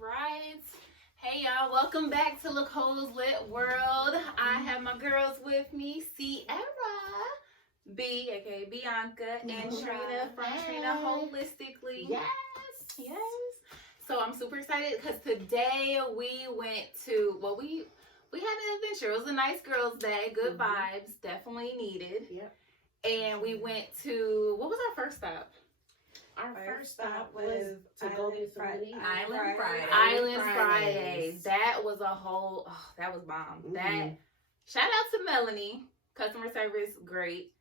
right. Hey y'all, welcome back to Lacole's Lit World. I have my girls with me, Sierra, B, aka Bianca, and Trina from Trina Holistically. Yes. Yes. So I'm super excited because today we went to, we had an adventure. It was a nice girls' day, good vibes, definitely needed. Yep. And we went to, what was our first stop? Our first stop was to go to Island Frydays. Island Frydays. That was a whole, that was bomb. That, shout out to Melanie. Customer service, great.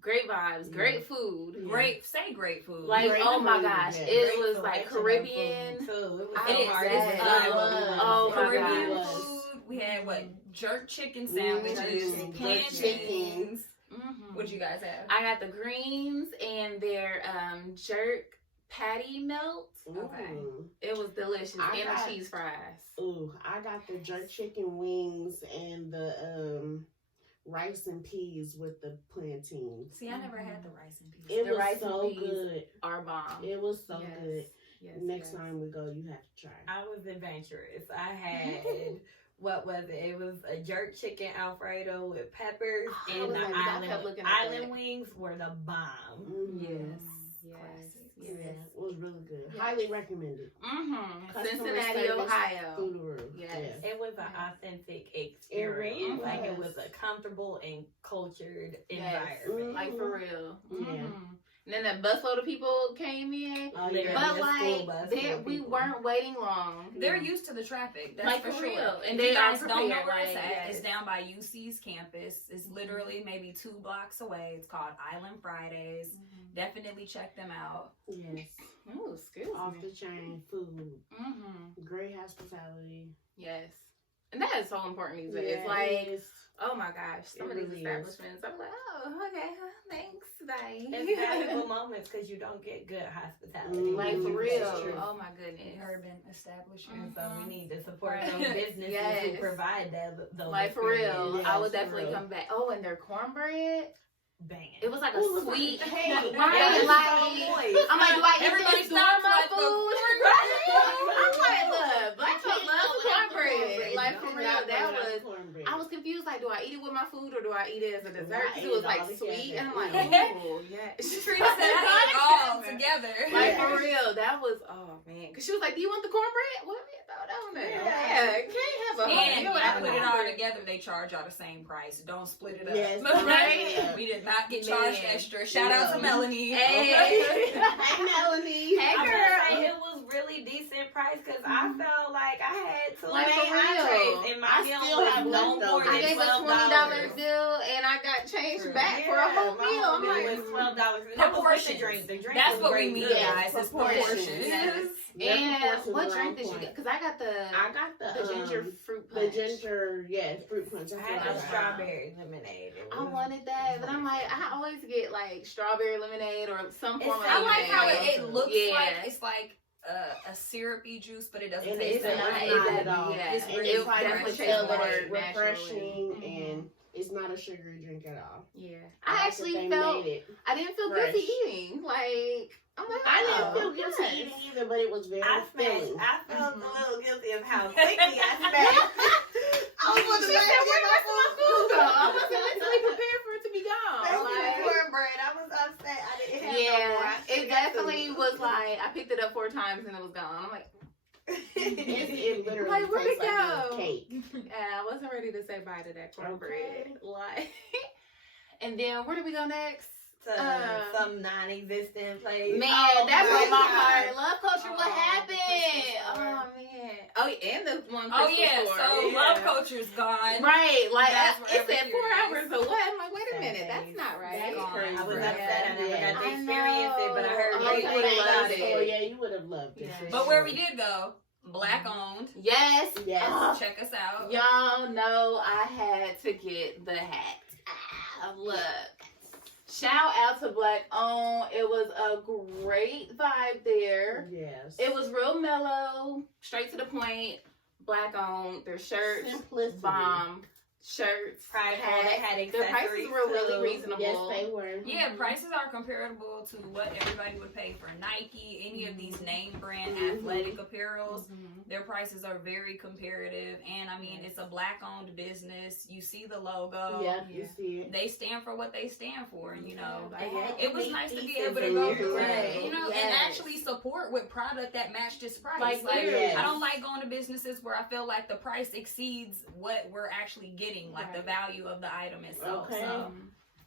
Great vibes, great food. Great food. Like, great oh my food, gosh. yeah. It Great was like selection Caribbean. of food, too. Oh my Caribbean gosh. food. We had jerk chicken sandwiches, plantains. What'd you guys have? I got the greens and their jerk patty melt. Okay. It was delicious. I And got- the cheese fries. Ooh, I got the jerk chicken wings and the rice and peas with the plantains. See, I never had the rice and peas. It The was rice and so peas good. Are bomb. It was so Yes. good. Yes, Next yes. time we go, you have to try. I was adventurous. I had what was it? It was a jerk chicken Alfredo with peppers, Oh, I and was the like, I kept looking at island that. wings were the bomb. Yes. Yes. Yeah, Yes. it was really good. Yes. Highly recommended. Cincinnati, Cincinnati, Ohio. Ohio. Yes. It was an Yes. authentic experience. It Like it was. was a comfortable and cultured Yes. environment. Like for real. Yeah. And then that busload of people came in. Oh, Literally. yeah. But a school bus like, full of we people. weren't waiting long. They're used to the traffic. That's Like, for for sure. real. And If they you are guys don't know prepared, where it's like, at, yes. it's down by UC's campus. It's literally maybe 2 blocks away. It's called Island Frydays. Definitely check them out. Yes. Oh, excuse Off me. the chain food. Great hospitality. Yes. And that is so important these days. Yeah, Like, it is. oh my gosh, some It of these really is. establishments, I'm like, oh, okay, thanks, bye. It's valuable moments because you don't get good hospitality. Like, for That's real. true. Oh my goodness. Urban establishment. So we need to support Right. those businesses Yes. who provide those Like, for real. experiences. I would Yes, for definitely real. come back. Oh, and their cornbread. Bang. It was like a Ooh, sweet. hey, right? yes, Like, moist. I'm like, do I eat Everybody this during stops my like the food? I'm like, look, black folk love the cornbread. Like, for real, that was. cornbread. I was confused, like, do I eat it with my food or do I eat it as a dessert? I Because ate it was it like all sweet, together. and I'm like, ooh, yeah. Trina said I ate it all together. Like, Yeah. for real, that was, oh man. Because she was like, do you want the cornbread? What? Throw it on there. Yeah. Can't have a whole And meal when without I put it all cornbread. together, they charge y'all the same price. Don't split it up. Yes, right. We did not get charged Man. extra. Shout out to Melanie. Hey. Hey, Melanie. Hey, I girl. must say it was really decent price because I felt like I had two Like, main for real. entrees and my I meal still was have no more leftovers. than I gave a $20 $12. bill and I got changed True. back for a whole my meal. I'm bill like, was $12. And that was with the drink. The drink That's was what we great mean, too. guys. It's proportions. Yes. Their And proportions what are drink on did you point. get? Because I got the the ginger fruit The punch. ginger, fruit punch. I had what the got. strawberry lemonade. It I was- wanted that, but I'm like, I always get like strawberry lemonade or some form of I like lemonade. how it looks Yeah. like it's like a syrupy juice, but it doesn't And taste it's like not it. at all. Yeah. It's And really it's like definitely it's tastes more refreshing naturally. and it's not a sugary drink at all. Yeah, I I like actually that they felt made it. I didn't feel fresh. guilty eating. Like I'm like, I didn't oh, feel guilty yes. eating either, but it was very I filling. felt a little guilty of how quickly I smashed. I was She said, "Where the rest of my food go?" I wasn't mentally prepared for it to be gone. Like, cornbread. I was upset. I didn't have no more. yeah, I it should've got definitely some. was like I picked it up 4 times and it was gone. I'm like, It literally Like, where'd it tastes like go? a cake. yeah, I wasn't ready to say bye to that cornbread. Okay. Like, and then where do we go next? To some non-existent place. Man, Oh that my broke my God. heart. Love Culture, what Oh, happened? Christmas store. Oh man. Oh, yeah, and the one Oh Christmas yeah, store. so Yeah. Love Culture's gone. Right, like That's it wherever said 4 here hours or what? I'm like, wait a minute, that's not right. That's Gone. crazy. I was Yeah. upset. I never got to I experience it, but I heard know. great You things would've about loved it. it. Oh yeah, you would have loved it. Yeah. for But where we sure. did go, BlaCk OWned. Yes. Yes. Check us out. Y'all know I had to get the hat. Look. Shout out to BlaCk OWned. It was a great vibe there. Yes. It was real mellow, straight to the point. BlaCk OWned. Their shirts, simplicity. bomb. shirts, Prideful, hats. they had Their prices accessories were really too. reasonable. Yes, they were. Yeah, prices are comparable to what everybody would pay for Nike, any of these name brand athletic apparels. Their prices are very comparative, and I mean, it's a Black owned business. You see the logo. Yeah, you see it. They stand for what they stand for, you know. Yeah. It was nice to be Pieces able to in go there, through too. it, you know, and Yes. actually support with product that matched its price. Like, Like, yes. I don't like going to businesses where I feel like the price exceeds what we're actually getting, like the value of the item itself. Okay. So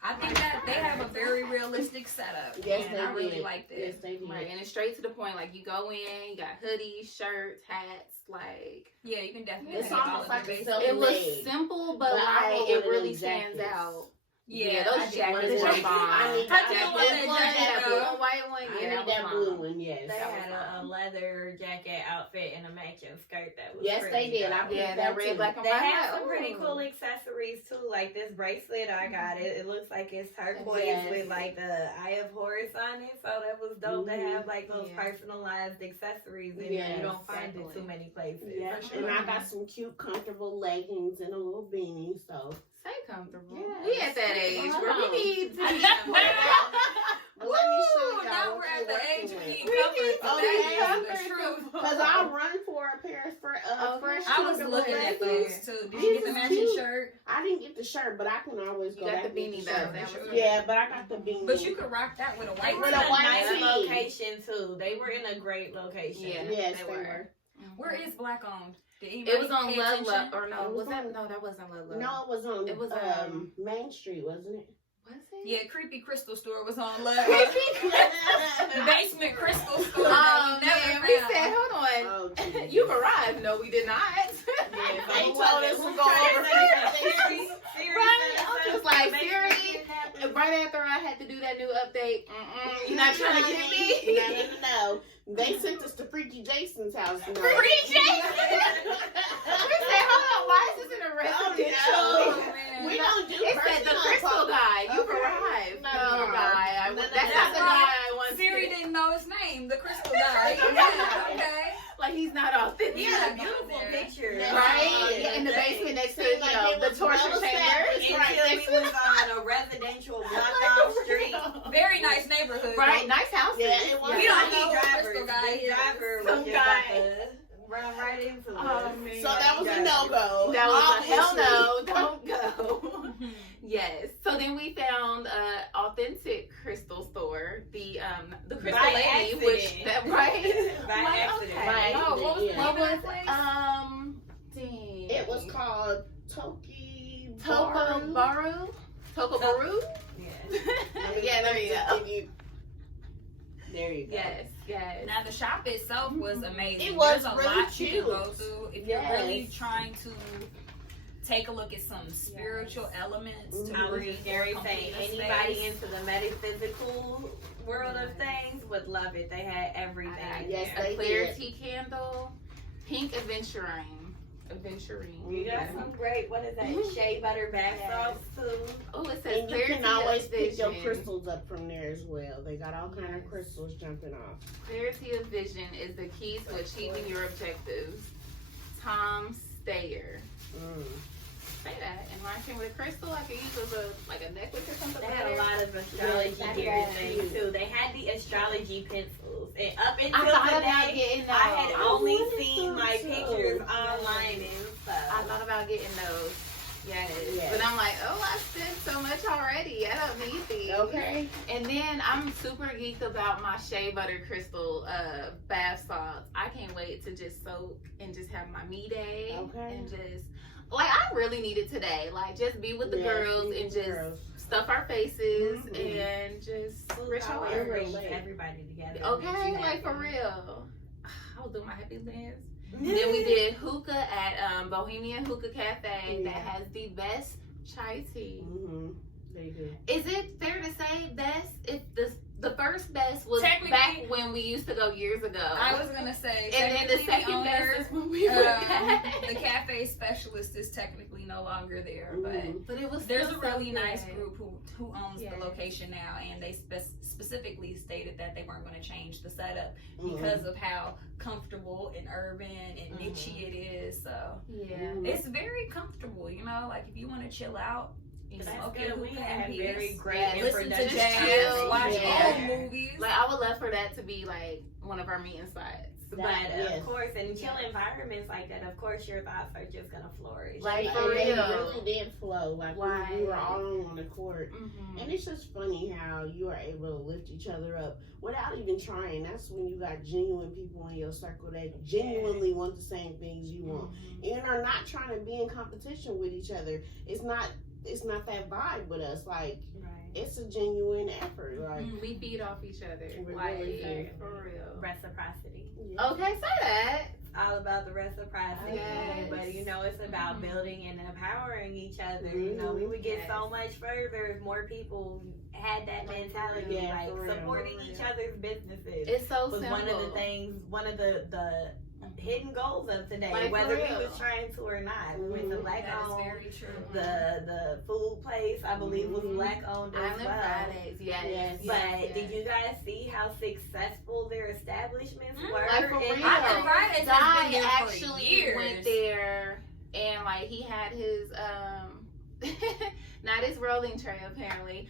I think that they have a very realistic setup. Yes, and they I really did. liked it. Yes, they did. Right, and it's straight to the point. Like, you go in, you got hoodies, shirts, hats. Like, Yeah, you can definitely. It's get all almost of like the a basics. self- it was made. simple, but But I like want it one of really them stands jackets. out. Yeah, those I did jackets want were that. bomb. I need I that did want blue that one. jacket, the blue and white one. I Yeah, need that that was blue bomb. one, yes. They That had was a leather jacket outfit and a matching skirt that was Yes, pretty they did. dope. I Yeah, picked that red, too. black, and They white. had I'm some like, pretty ooh. cool accessories too, like this bracelet I got. It looks like it's turquoise Yes. with like the Eye of Horus on it, so that was dope to have like those Yeah. personalized accessories in Yes, there. You don't find it definitely. too many places. Yeah, For and sure. I got some cute, comfortable leggings and a little beanie. So, Stay comfortable. Yes. We at that age where we need to I be need more of that. But let me show Woo! y'all Now what we're at you're the age working we need with. We comfort. need So to that be is the comfortable. truth. Cause I'll run for a pair for fresh. I was comfortable looking at leggings. those too. Did These you get the is matching cute. shirt? I didn't get the shirt, but I can always You go got back the and get beanie the though. shirt. That was Yeah, but I got the beanie. But you could rock that with a white They were With in a a white nice tee. location too. They were in a great location. Yeah. Yes, they they were. were. Where is Black owned? Did It was anybody on pay Love attention? Love, or no? It was Was that on- no? That wasn't Love Love. No, it was on. It was, Main Street, wasn't it? Was it? Yeah, Creepy Crystal Store was on Love. Creepy. The basement crystal store. Oh that you never man, we found. said, hold on. Oh, geez. You've arrived. No, we did not. They told us to go over Right, I'm just like, Siri, Right after I had to do that new update, you're not trying to get me. No. They sent us to Freaky Jason's house. No. Freaky Jason. We said, hold on, why is this in a residential? Oh, man. We don't do It said the crystal guy. You've Okay. arrived. No. guy. No, no, That's no. not the guy I want. Siri didn't know his name, the crystal guy. Okay. Yeah, okay. Like he's not authentic. He had a beautiful there. picture. Yeah. Right? Yeah, in the basement next to, Seemed like it the was torture well chamber. established. It's Right right Until next we to was on a residential blocked off street. Very nice neighborhood. Right, nice house. Yeah, it was. We don't The know drivers, crystal guy the is. driver was Some just guy. about to run right into Oh, us. man. So that was a no-go. That was a hell Obviously. no. Don't go. Yes. So then we found authentic crystal store, the crystal By lady, accident. which that right. By Like, accident. okay. By Oh, what was the Yeah. name What of that was place? dang. It was called Toki Tokobaru. Tokobaru. Yes. Yeah, there you go. There you go. Yes, yes. Now the shop itself was amazing. It was There's a really lot you cute. can go through if you're really Yes. trying to take a look at some spiritual elements to I was really scary saying complete a anybody space. into the metaphysical world of things would love it. They had everything. Yes, there. they A clear did. tea candle, pink aventurine. You got some great, what is that, shea butter bath salts too. Oh, it says And you clarity can always of pick your vision. crystals up from there as well. They got all kind of crystals jumping off. Clarity of vision is the key to achieving your objectives. Tom Stayer. Say that. And matching with crystal, I could use as a necklace or something. They had a lot of astrology Yeah, gear that's things cute. too. They had the astrology pencils. And up I until thought about today, getting those. I had only wanted seen those like too. pictures online and I stuff. thought about getting those. Yes. Yes. But I'm like, oh, I spent so much already. I don't need these. Okay. And then I'm super geeked about my shea butter crystal bath salts. I can't wait to just soak and just have my me day. Okay. And just, like, I really need it today. Like, just be with the Yes, girls be and with the just girls. stuff our faces Mhm. and just Food always recharge. brings everybody together. Okay, like for real. I was doing my happy dance. Then we did hookah at Bohemian Hookah Cafe that Yeah. has the best chai tea. They do. Is it fair to say best if the first best was Technically- back when we used to go years ago? I was gonna say, and then the technically second owner, best is when we went back. the cafe specialist is technically no longer there, Mhm. But it was there's still a really so nice good. group who owns Yes. the location now, and they specifically stated that they weren't going to change the setup Mhm. because of how comfortable and urban and nichey it is. So Yeah. it's very comfortable, you know, like if you want to chill out, That's smoke good. your We hookah had in very peace. great Yeah, and listen to productive jazz, Chill, watch Yeah. old movies. Like I would love for that to be like one of our meeting spots. But Yes. of course, in chill Yeah. environments like that, of course, your thoughts are just gonna flourish. Like, And for they real. really did flow. Like we were all on the court. Mm-hmm. And it's just funny how you are able to lift each other up without even trying. That's when you got genuine people in your circle that genuinely want the same things you want and are not trying to be in competition with each other. It's not that vibe with us. Like Right. it's a genuine effort. Like We feed off each other. We Like really do. for real. Reciprocity. Okay, say that. It's all about the reciprocity. Yes. But you know, it's about Mhm. building and empowering each other. You know, we would get so much further if more people had that mentality, Yeah, like for real. supporting For each real. other's businesses. It's so Was simple. one of the things, one of the hidden goals of today, Like, for whether we real. was trying to or not. We went to Mhm. BlaCk That is OWned. very true. The food place, I believe, was Mhm. BlaCk OWned as Island well. Frydays, yes. But did you guys see how successful their establishments were? Like, for real. Island Frydays has Guy been here for actually years. went there and like he had his not his rolling tray apparently,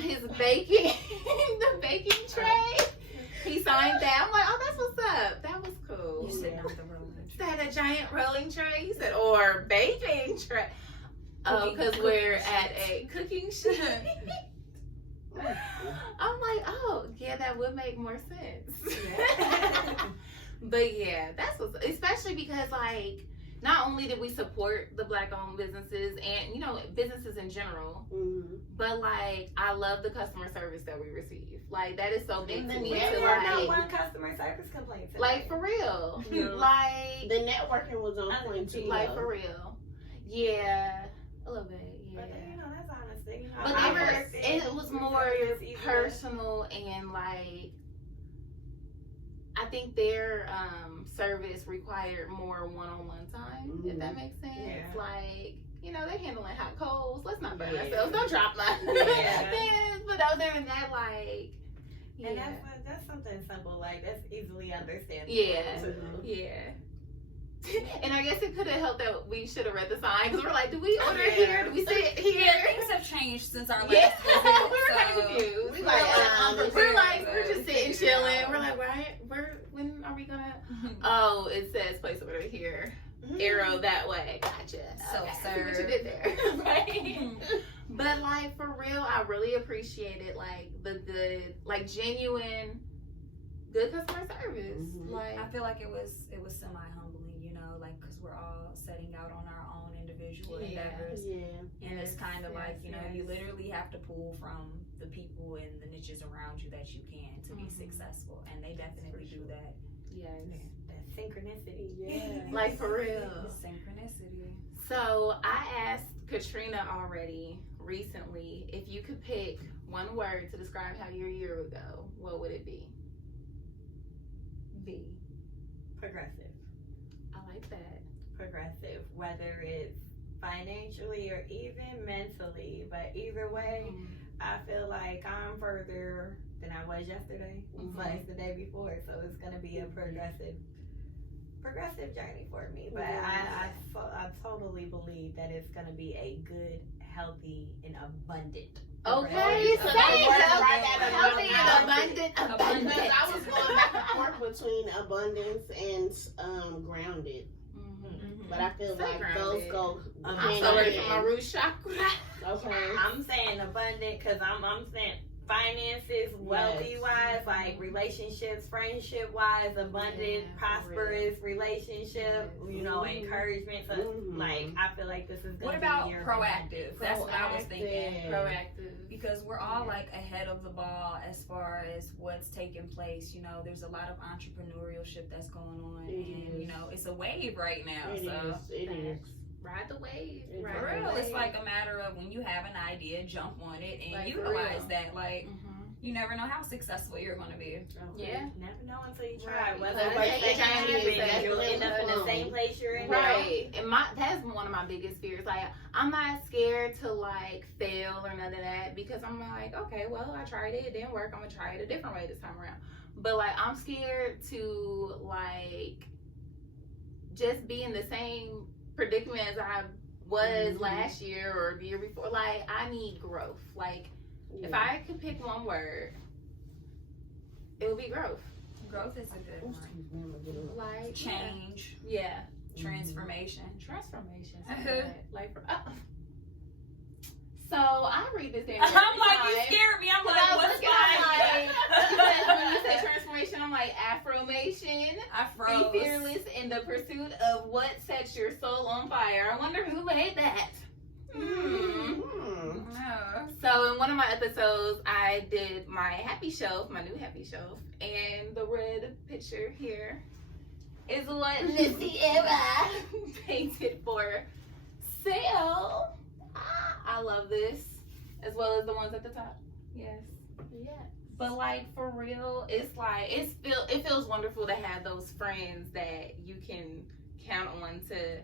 his baking the baking tray. He signed that. I'm like, oh, that's what's up. That was cool. You said not the rolling Is that a giant rolling tray? He said, or baking tray. Oh, because we're at a cooking show. I'm like, oh, yeah, that would make more sense. But yeah, that's what's, especially because like, not only did we support the Black owned businesses and, you know, businesses in general, but like, I love the customer service that we receive. Like, that is so big And to the me. We To had like, not one customer service complaint today. like, for real. Yeah. Like, The networking was on point too. like though. for real. Yeah. A little bit, yeah. But you know, that's honesty. You know, But I they were, worked in it was more service even personal and like, I think their service required more one-on-one time, if that makes sense. Yeah. Like, you know, they're handling hot coals. Let's not burn Yeah. ourselves. Don't drop my Yeah. things. But other than that, like, And yeah. that's something simple, like that's easily understandable. Yeah. too. Yeah. And I guess it could have helped that we should have read the sign because we're like, do we order Yeah. here? Do we sit here? Yeah, things have changed since our last Yeah, visit. we were kind so of confused. We We're like, like, we're we're just sitting figure it chilling. out. We're like, when are we gonna? Oh, it says place order here. Arrow that way. Gotcha. So, okay, I see what sir. you did there. Right. But like for real, I really appreciated like the good, like genuine, good customer service. Mhm. Like I feel like it was semi humbling, you know, like because we're all setting out on our own individual endeavors, Yeah. and it's kind of like, you know, you yes. literally have to pull from the people and the niches around you that you can to be Mhm. successful, and they definitely do that. yes. That synchronicity. Yeah. Like for real. Synchronicity. So I asked Katrina already recently if you could pick one word to describe how your year would go, what would it be? B. Progressive. I like that. Progressive. Whether it's financially or even mentally, but either way, I feel like I'm further than I was yesterday, plus the day before. So it's gonna be a progressive journey for me. But I totally believe that it's gonna be a good, healthy, and abundant. Okay, so That's the word that's right at healthy abundant. and abundant. Because I was going back and forth between abundance and grounded. Mhm. But I feel Say like grounded. those go I'm hand so in ready for my hand. root chakra. Okay. I'm saying abundant because I'm saying finances, wealthy wise, like relationships, friendship wise, abundant, Yeah, for prosperous relationship, you know, Mhm. encouragement. So, Mhm. like, I feel like this is What gonna about be a year of proactive? That's what I was thinking. Proactive. Because we're all like ahead of the ball as far as what's taking place. You know, there's a lot of entrepreneurship that's going on, It and is. you know, it's a wave right now. It so is. It is. Ride the wave. It's Ride for the real, it's wave. like a matter of when you have an idea, jump on it and Like, for utilize real. that. Like, Mhm. you never know how successful you're going to be. Yeah. Never know until you try. Right. Whether Because it's take a chance, happen, you'll end up in the exactly. same place you're in Right. And that's one of my biggest fears. Like, I'm not scared to like fail or none of that, because I'm like, okay, well, I tried it didn't work, I'm gonna try it a different way this time around. But like, I'm scared to like just be in the same predicament as I was last year or the year before. Like, I need growth. Like, if I could pick one word, it would be growth. Growth is a good one. Like Change, Yeah. transformation. Transformation. Uh-huh. Like, so I read this thing. I'm like, you scared me. I'm like, what's like, mine? when you say transformation, I'm like, affirmation. I Be froze. fearless in the pursuit of what sets your soul on fire. I wonder who made that. No. So in one of my episodes, I did my happy shelf, my new happy shelf, and the red picture here is what Missy Era painted for sale. I love this, as well as the ones at the top. Yes. Yeah. But like, for real, it's like it feels wonderful to have those friends that you can count on to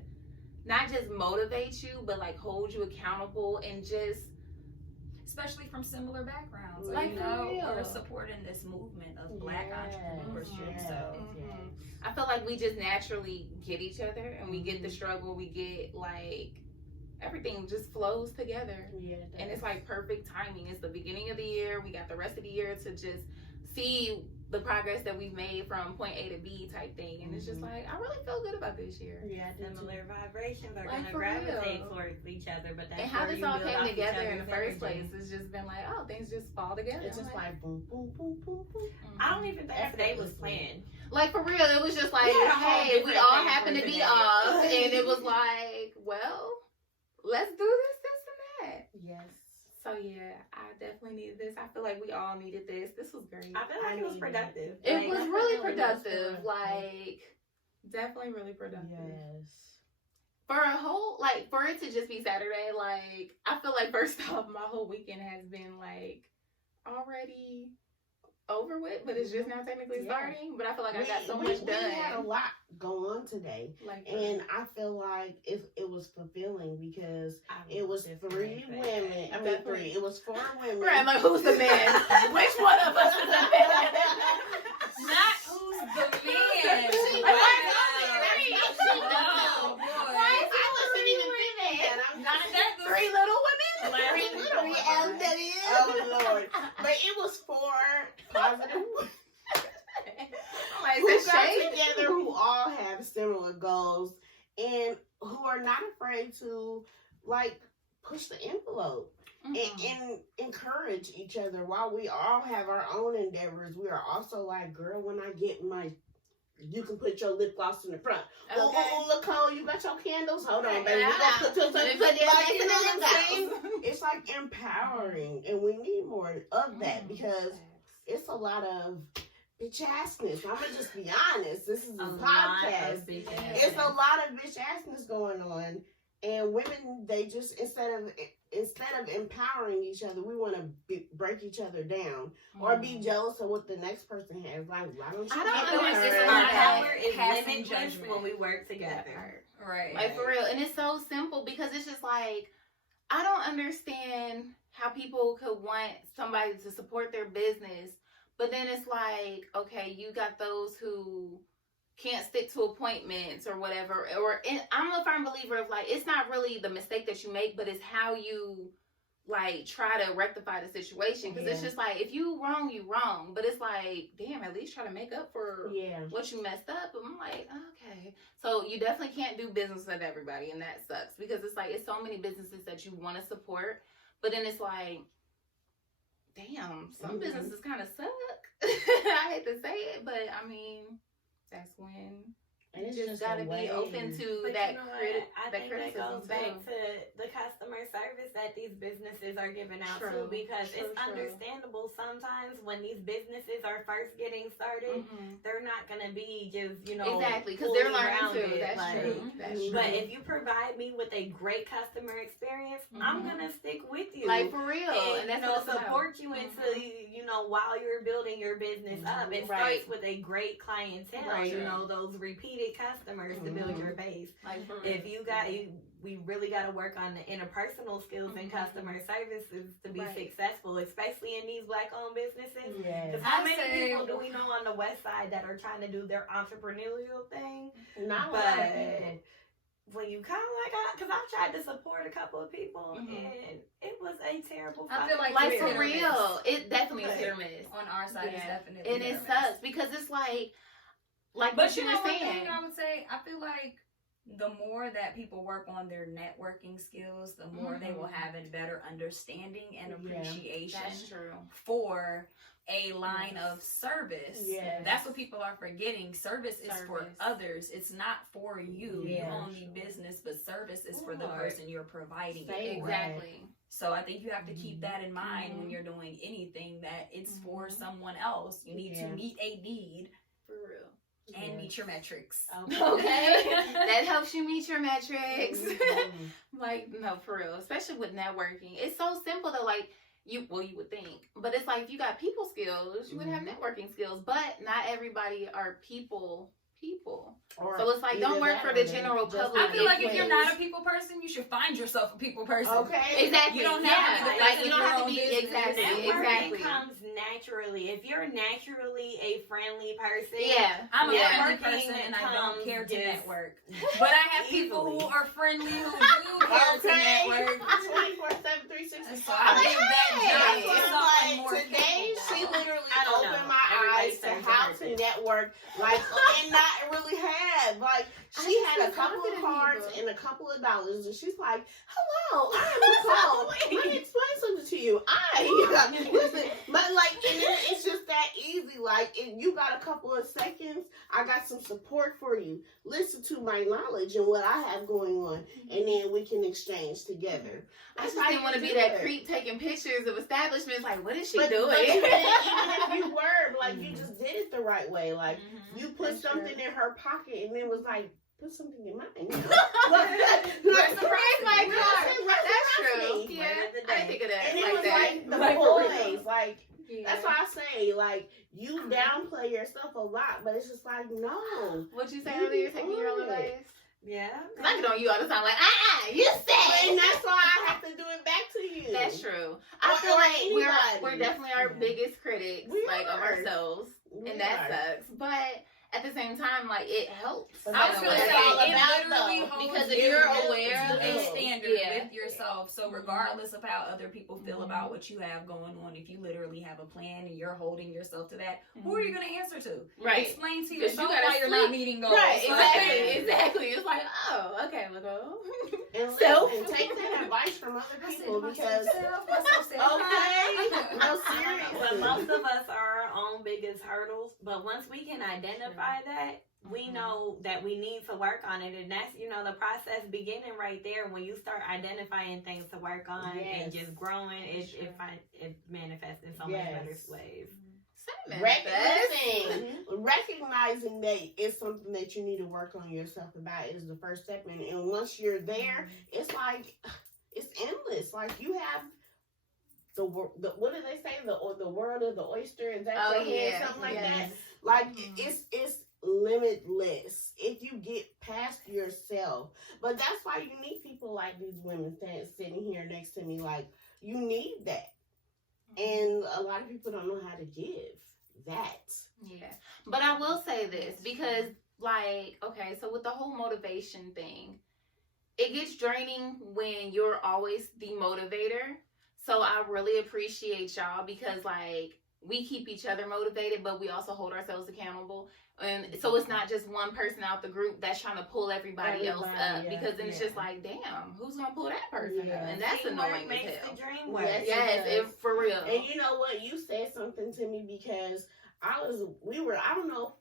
not just motivate you, but like hold you accountable, and just Especially from similar backgrounds. Like, you for know, real. we're supporting this movement of Black entrepreneurship. yes, So yes. I feel like we just naturally get each other, and we get the struggle, we get like everything just flows together. Yeah, And it's like perfect timing. It's the beginning of the year. We got the rest of the year to just see the progress that we've made from point A to B type thing. And it's just like, I really feel good about this year. Yeah, Similar vibrations are Like, going to for gravitate real. towards each other, but that's And how where this you all build came off each together in the other's first place, energy. it's just been like, oh, things just fall together. It's just like boom, boom, boom, boom, boom. I don't even think today was planned. Like, for real, it was just like, We had a whole hey, we different all plan happen for to be today. off, and it was like, well, let's do this and that. Yes. So yeah, I definitely needed this. I feel like we all needed this. This was great. I feel like it was productive. It Like, was I really feel like it was productive. productive. Like, definitely really productive. Yes. For a whole, like, for it to just be Saturday, like, I feel like first off, my whole weekend has been like already over with, but it's just now technically Yeah. starting. But I feel like I got so much We had a done. lot go on today, Like, and I feel like it was fulfilling because I it was just 3 think women. I mean, 3. It was 4 women. right, like, who's the man? Which one of us is the man? not who's the man. She Wow. Oh, boy. I wasn't even thinking that. I'm Not just, that the 3 little women? Three little women. oh Lord! But it was 4 positive women Like, who it's a got shade. together, who all have similar goals, and who are not afraid to like push the envelope. And encourage each other. While we all have our own endeavors, we are also like, girl, when I get my, you can put your lip gloss in the front. Okay. Oh, look, Cole, you got your candles? Hold on, baby. Yeah. We gonna put Let me put like, that you know what I'm next to saying? the It's like empowering, and we need more of that because it's a lot of bitch assness. I'm gonna just be honest. This is a podcast. It's a lot of bitch assness going on, and women, they just instead of empowering each other, we want to break each other down or be jealous of what the next person has. Like, why don't you? I don't get understand her? it's a Our lot of power is passing limitless judgment. when we work together. Right. Like, for real. And it's so simple because it's just like, I don't understand how people could want somebody to support their business, but then it's like, okay, you got those who can't stick to appointments or whatever. I'm a firm believer of like, it's not really the mistake that you make, but it's how you like try to rectify the situation. Because it's just like, if you wrong, you wrong. But it's like, damn, at least try to make up for what you messed up. And I'm like, okay. So you definitely can't do business with everybody, and that sucks. Because it's like, it's so many businesses that you want to support, but then it's like, damn, some businesses kind of suck. I hate to say it, but I mean, that's when And You it's just gotta a be way. open to But that you know what? that I think it criticism goes back too. to the customer service that these businesses are giving out True. too, because True, it's true. understandable sometimes when these businesses are first getting started, they're not gonna be just Exactly, because they're fully learning too. rounded, That's like, true. That's true. But if you provide me with a great customer experience, I'm gonna stick with you. like for real, And, and that's what it's support you into while you're building your business up. It Right. starts with a great clientele. Right. Those repeated customers to build your base. like for real. If you got, we really got to work on the interpersonal skills and customer services to be successful, especially in these Black-owned businesses. Yes. Because how many people do we know on the West Side that are trying to do their entrepreneurial thing? Not a But lot of people. when you kind of because I tried to support a couple of people and it was a terrible. I feel like Like for hit or miss. real, it definitely is hit or miss. On our side, it's Yeah. definitely And hit it or miss. sucks because it's like But what you you know were one saying. thing I would say, I feel like the more that people work on their networking skills, the more they will have a better understanding and appreciation That's true. for a line of service. Yes. That's what people are forgetting. Service is for Service. others. It's not for you. You Yeah. own the business, but service is for the Right. person you're providing Say it for. Exactly. So I think you have to keep that in mind when you're doing anything, that it's for someone else. You need to Yes. meet a need For real. and meet your metrics. Okay. That helps you meet your metrics. Mhm. Like, no, for real. Especially with networking. It's so simple though, like you would think. But it's like if you got people skills, you would have networking skills. But not everybody are people. Or So it's like, don't either work that for or the they general just public. I feel like if ways. you're not a people person, you should find yourself a people person. Okay. Exactly. You don't have to be the like person you don't of have your to own be business. exactly. Networking comes naturally. If you're naturally a friendly person, Yeah. I'm a Yeah. friendly Networking person and I don't comes care to just network. But I have people who easily. are friendly who do care to network. 24/7, 365. So I give that Hey, job That's to why someone I'm more like, today she capable. literally I don't opened know. my Everybody's eyes to turns how are to different. network, like, and not really have. Like, she I had a just couple talking of to cards people. and a couple of dollars, and she's like, "Hello, I am Nicole. Let me explain something to you. Listen, but like, and then it's just that easy. Like, if you got a couple of seconds, I got some support for you. Listen to my knowledge and what I have going on, and then we can exchange together." I That's just how didn't you want to be do that it. creep taking pictures of establishments. Like, what is she But doing? even if you were, like, you just did it the right way. Like, you put That's something true. in her pocket and then was like, put something in mine. Reciprocate my card. That's true. Reciprocity. Yeah, I didn't think of that And it like was that. like the Like, for real. boys. Like, Yeah. that's why I say, like, you downplay yourself a lot, but it's just like, no. What you say earlier? Taking your own advice. Yeah. Cause I get on you all the time. Like, you said. And that's why I have to do it back to you. That's true. I Or- feel or like anybody. we're definitely our biggest critics, We like of are. ourselves, We and that are. sucks. But at the same time, like it helps. But I that's was what gonna it's say, all it about, literally though. holds Because if you you're to aware of a it, standard yeah. with yourself. So regardless of how other people feel about what you have going on, if you literally have a plan and you're holding yourself to that, who are you going to answer to? Right. Explain to 'Cause you yourself gotta why you're sleep. not meeting goals. Right, Like- exactly. It's like, oh, okay, we'll go. And Self. listen, take that advice from other I said people to because, myself, okay, no, But seriously. most of us are our own biggest hurdles. But once we can identify that, we know that we need to work on it. And that's, the process beginning right there. When you start identifying things to work on and just growing, it manifests in so many better ways. Recognizing that it's something that you need to work on yourself about is the first step. And once you're there, it's like, it's endless. Like, you have the what do they say? The world of the oyster? Is that your head? Something like that. Like, it's limitless if you get past yourself. But that's why you need people like these women sitting here next to me. Like, you need that. And a lot of people don't know how to give that. Yeah. But I will say this because, like, okay, so with the whole motivation thing, it gets draining when you're always the motivator. So I really appreciate y'all because, like, we keep each other motivated, but we also hold ourselves accountable. And so it's not just one person out the group that's trying to pull everybody else up because then it's just like, damn, who's going to pull that person up? And that's annoying as hell. The dream work. Yes, for real. And you know what? You said something to me because I don't know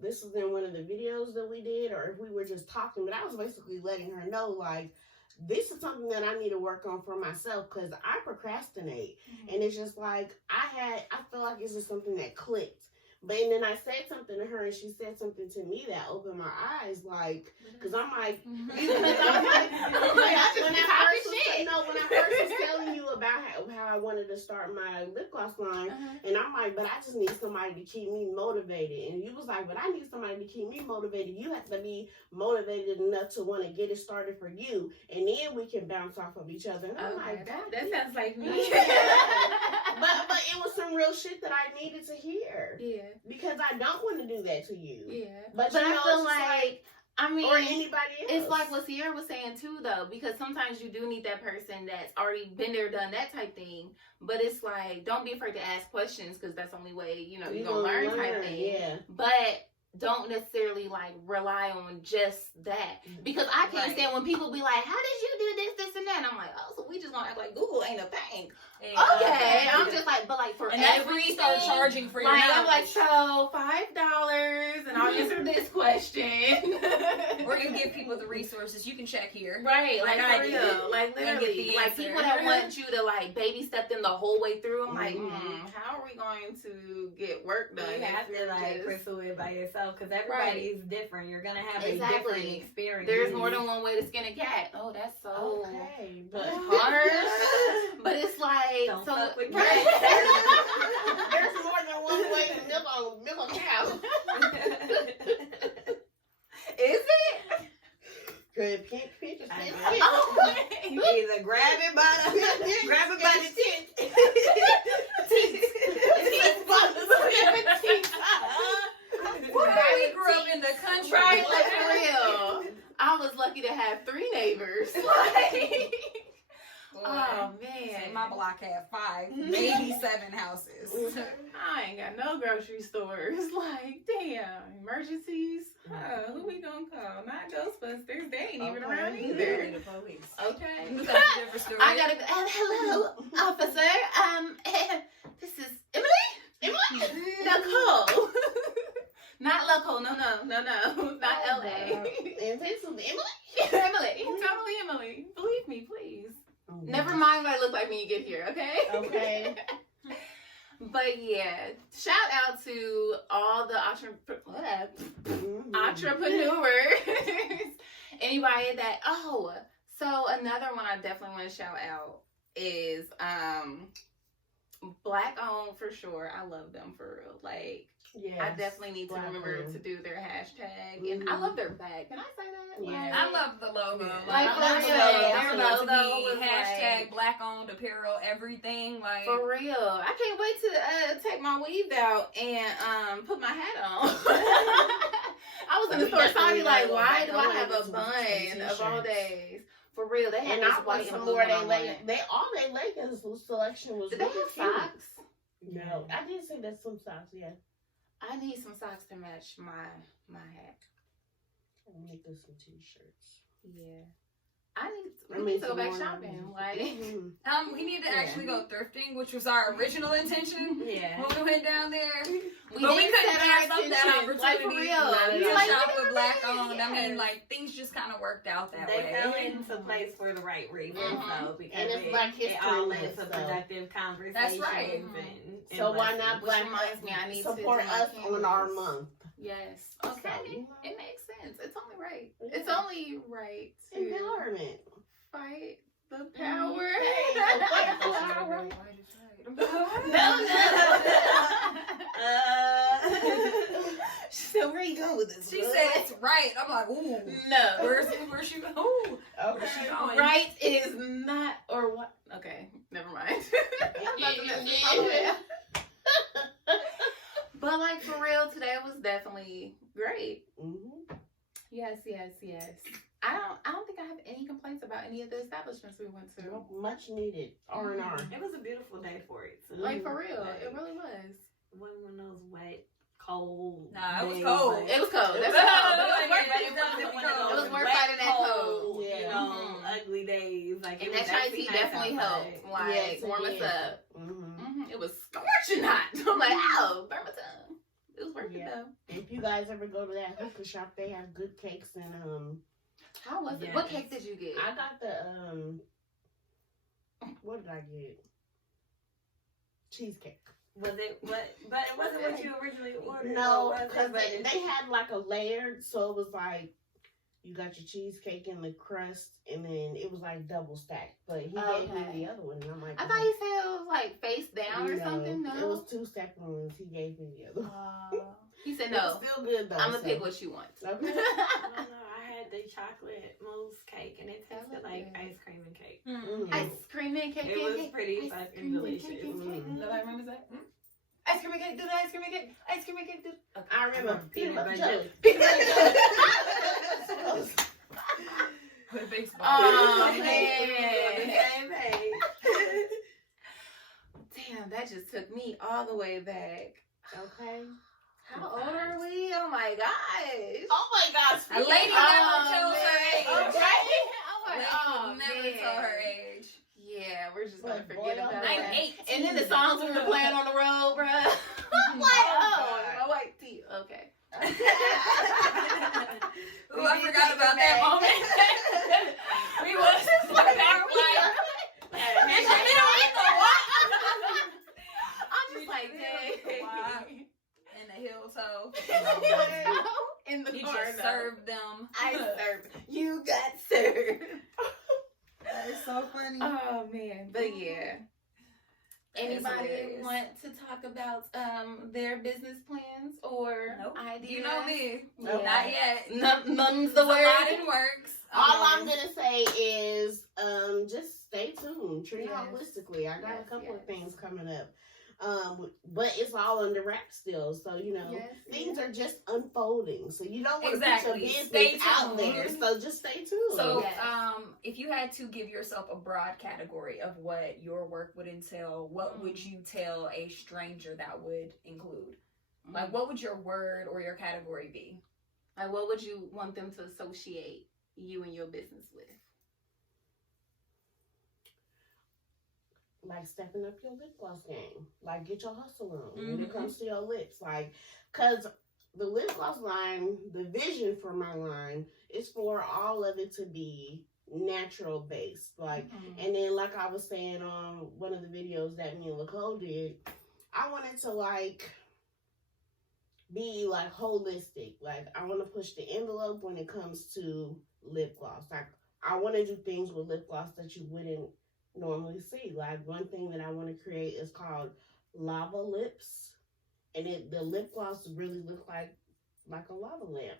this was in one of the videos that we did, or if we were just talking, but I was basically letting her know, like, this is something that I need to work on for myself, because I procrastinate. And it's just like, I feel like it's just something that clicked. But and then I said something to her, and she said something to me that opened my eyes, like, because I'm like, when I first was telling you about how I wanted to start my lip gloss line, and I'm like, but I just need somebody to keep me motivated. And you was like, but I need somebody to keep me motivated. You have to be motivated enough to want to get it started for you, and then we can bounce off of each other. And I'm like, that sounds like me. but it was some real shit that I needed to hear. Yeah. Because I don't want to do that to you. Yeah. But I you know, feel like, I mean, or anybody else. It's like what Sierra was saying too, though, because sometimes you do need that person that's already been there, done that type thing. But it's like, don't be afraid to ask questions, because that's the only way, you know, you're going to learn type thing. Yeah. But don't necessarily like rely on just that, because I can't stand when people be like, how did you do this and that, and I'm like, oh, so we just gonna act like Google ain't a thing. Okay. I'm just like, but like for and everything, start charging for your like, knowledge. I'm like, so $5 and I'll answer this question. Or you give people the resources you can check here. Right, like I for do. real, like literally, like answer. people that want you to like baby step them the whole way through. I'm like, Mhm. how are we going to get work done? You have if to we're like just- pursue it by yourself, because everybody's different. You're gonna have a Exactly. different experience. There's more than one way to skin a cat. Oh, that's so Okay, but harsh. But it's like, Don't so fuck with Right. cats. There's more than one way to milk a cow. Is it? Good pink pictures. I Pink know. pictures. Oh, You either grab it by the tit. We grew up in the country. right, like for real. I was lucky to have 3 neighbors. Like, oh man, My block had 5, maybe 7 houses. I ain't got no grocery stores. Like, damn, emergencies. Who we gonna call? Not Ghostbusters. They ain't even around either. The police. Okay. That's a different story. I gotta go. Hello, officer. This is Emily. Nicole. Not local. No. Not LA. And this is Emily. Emily. Totally Emily. Believe me, please. Never mind what I look like when you get here, okay? Okay. But yeah, shout out to all the entrepreneurs. Anybody that, so another one I definitely want to shout out is BlaCk OWned for sure. I love them for real. Like, Yes. I definitely need to BlaCk remember OWned. to do their hashtag. And I love their bag. Can I say that? Yeah. I love the logo. Like, I for love real, their their logo was hashtag BlaCk OWned apparel, everything. Like, For real. I can't wait to take my weave out and put my hat on. I was in the store, so I'd be like, why do I have a bun of all days? For real, they had And this I white want some and more. blue one. Their leggings selection was Did they really have cute. socks? No, I did say that some socks. Yeah, I need some socks to match my hat. I'll make us some t-shirts. Yeah. We need to go back shopping. Like, we need to actually go thrifting, which was our original intention Yeah. when we went down there. we But we didn't couldn't set pass our up that intentions. Like, for opportunity. real. Not We at just all. shop with yeah, BlaCk OWned. I mean, yes. like, things just kind of worked out that They way. fell into place for the right reason, though, because And it's Black History it all Month, led to so. productive conversations. That's right. And So why lessons. not Which Black reminds me, I need to support do my us on our candles. month? Yes. Okay. So, It makes sense. It's only right. Yeah. It's only right to Empowerment. fight the power. Hey, so fight the power. So where are you going with this? She said it's right. I'm like, ooh. No. Where's she? Ooh. Okay. She going. Right is not, or what? Okay, never mind. I'm about to mess this all Yeah. up. But like for real, today was definitely great. Mhm. Yes. I don't think I have any complaints about any of the establishments we went to. Much needed R&R. It was a beautiful day for it. So. Like for real, it really was. Wasn't one of those wet, cold. Nah, it was days, cold. like- It was cold. That's was all. cold. But it was worth It it. wasn't one of It was those worth wet, fighting that cold. cold, Yeah. You know, Mhm. ugly days. Like And it that was chai actually tea nice definitely outside. helped. Like Yes, it warm us did. up. Mhm. It was scorching hot. I'm like, ow, burn my tongue. It was worth Yeah. though. If you guys ever go to that hookah shop, they have good cakes and How was it? Yes. What cake did you get? I got the what did I get? Cheesecake. Was it what? But it wasn't what you originally ordered. No, or was it? because But they had like a layered, so it was like you got your cheesecake and the crust, and then it was like double stacked. But he gave me Okay. the other one, and I'm like, I thought you said it was like face down or no, something. No, it was 2 separate ones. He gave me the other one. he said It was no. still good though. I'm gonna so. pick what you want. Okay. I don't know. I had the chocolate mousse cake, and it tasted love like it. ice cream and cake. Mhm. Ice cream and cake. It was cake, pretty ice fucking cream and delicious. cake, cake, cake. Mhm. Nobody remembers that? Ice cream and cake. Do the ice cream and cake. Ice cream and cake. Do. Okay. I remember peanut butter jelly. Peanut butter jelly. With baseball. Oh, On the man. same page. Damn, that just took me all the way back. Okay. How old are we? Oh my gosh. Oh my gosh. A lady never chose her man. age. Okay. Lady Oh, never man. told her age. Yeah, we're just gonna But forget boy, about I'm that. 18. And then the songs we were playing on the road, bruh. I'm like, oh, my white teeth. Okay. Ooh, I forgot about that moment. We was just like that. I'm just like, dang. In the heel toe. In the You car, just though. served them. I served. You got served. That is so funny. Oh man, but yeah. That is Anybody hilarious. want to talk about their business plans or Nope. ideas? You know me. Yeah. Not yet. None's the A word. lot in works. All I'm gonna say is just stay tuned. Treat Yes. holistically. I got Yes, a couple yes. of things coming up. But it's all under wraps still. So, you know, Yes, things yes. are just unfolding. So you don't want to Exactly. put your Stay business out tuned. there. So just stay tuned. So, Yes. if you had to give yourself a broad category of what your work would entail, what would you tell a stranger that would include? Like, what would your word or your category be? Like, what would you want them to associate you and your business with? like stepping up your lip gloss game. Like get your hustle on when Mhm. it comes to your lips. Like, cause the lip gloss line, the vision for my line is for all of it to be natural based. Like, and then like I was saying on one of the videos that me and Nicole did, I wanted to like be like holistic. Like I want to push the envelope when it comes to lip gloss. Like I want to do things with lip gloss that you wouldn't normally see. Like one thing that I want to create is called lava lips, and the lip gloss really look like a lava lamp.